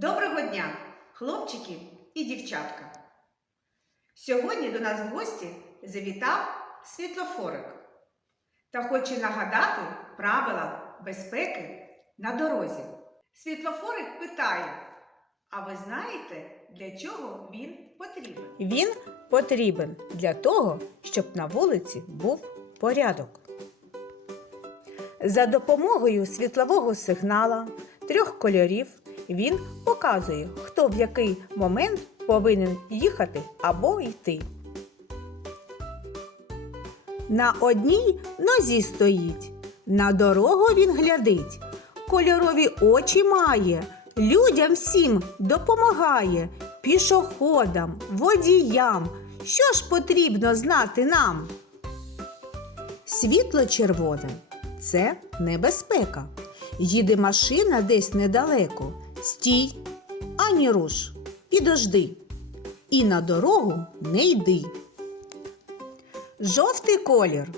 Доброго дня, хлопчики і дівчатка! Сьогодні до нас в гості завітав світлофорик та хоче нагадати правила безпеки на дорозі. Світлофорик питає: А ви знаєте, для чого він потрібен? Він потрібен для того, щоб на вулиці був порядок. За допомогою світлового сигнала трьох кольорів він показує, хто в який момент повинен їхати або йти. На одній нозі стоїть, на дорогу він глядить, кольорові очі має, людям всім допомагає, пішоходам, водіям. Що ж потрібно знати нам? Світло червоне це небезпека. Їде машина десь недалеко. Стій, ані руш, підожди. І на дорогу не йди. Жовтий колір.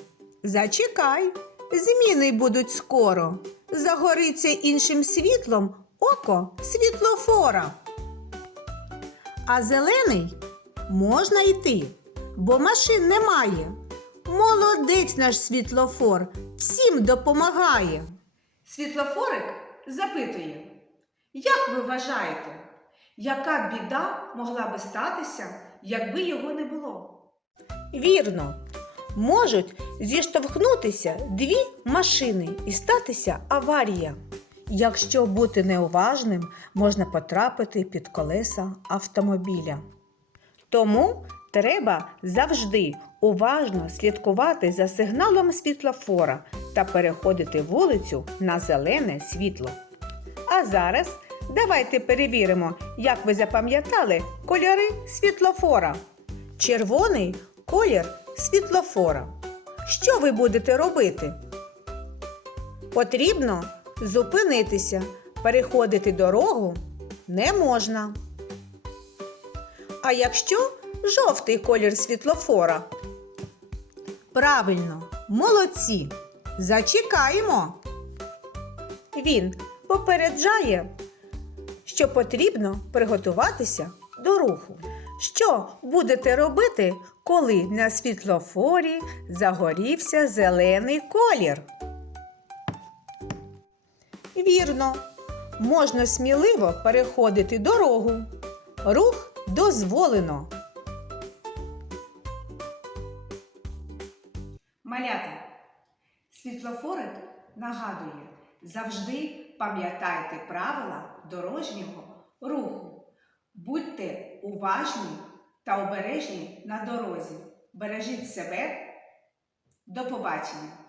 Зачекай, зміни будуть скоро. Загориться іншим світлом око світлофора. А зелений можна йти, бо машин немає. Молодець наш світлофор, всім допомагає. Світлофорик запитує: Як ви вважаєте, яка біда могла би статися, якби його не було? Вірно, можуть зіштовхнутися дві машини і статися аварія. Якщо бути неуважним, можна потрапити під колеса автомобіля. Тому треба завжди уважно слідкувати за сигналом світлофора та переходити вулицю на зелене світло. А зараз давайте перевіримо, як ви запам'ятали кольори світлофора. Червоний колір світлофора. Що ви будете робити? Потрібно зупинитися. Переходити дорогу не можна. А якщо жовтий колір світлофора? Правильно, молодці. Зачекаємо. Він попереджає, що потрібно приготуватися до руху. Що будете робити, коли на світлофорі загорівся зелений колір? Вірно, можна сміливо переходити дорогу. Рух дозволено. Малята, світлофорик нагадує, завжди пам'ятайте правила дорожнього руху. Будьте уважні та обережні на дорозі. Бережіть себе. До побачення!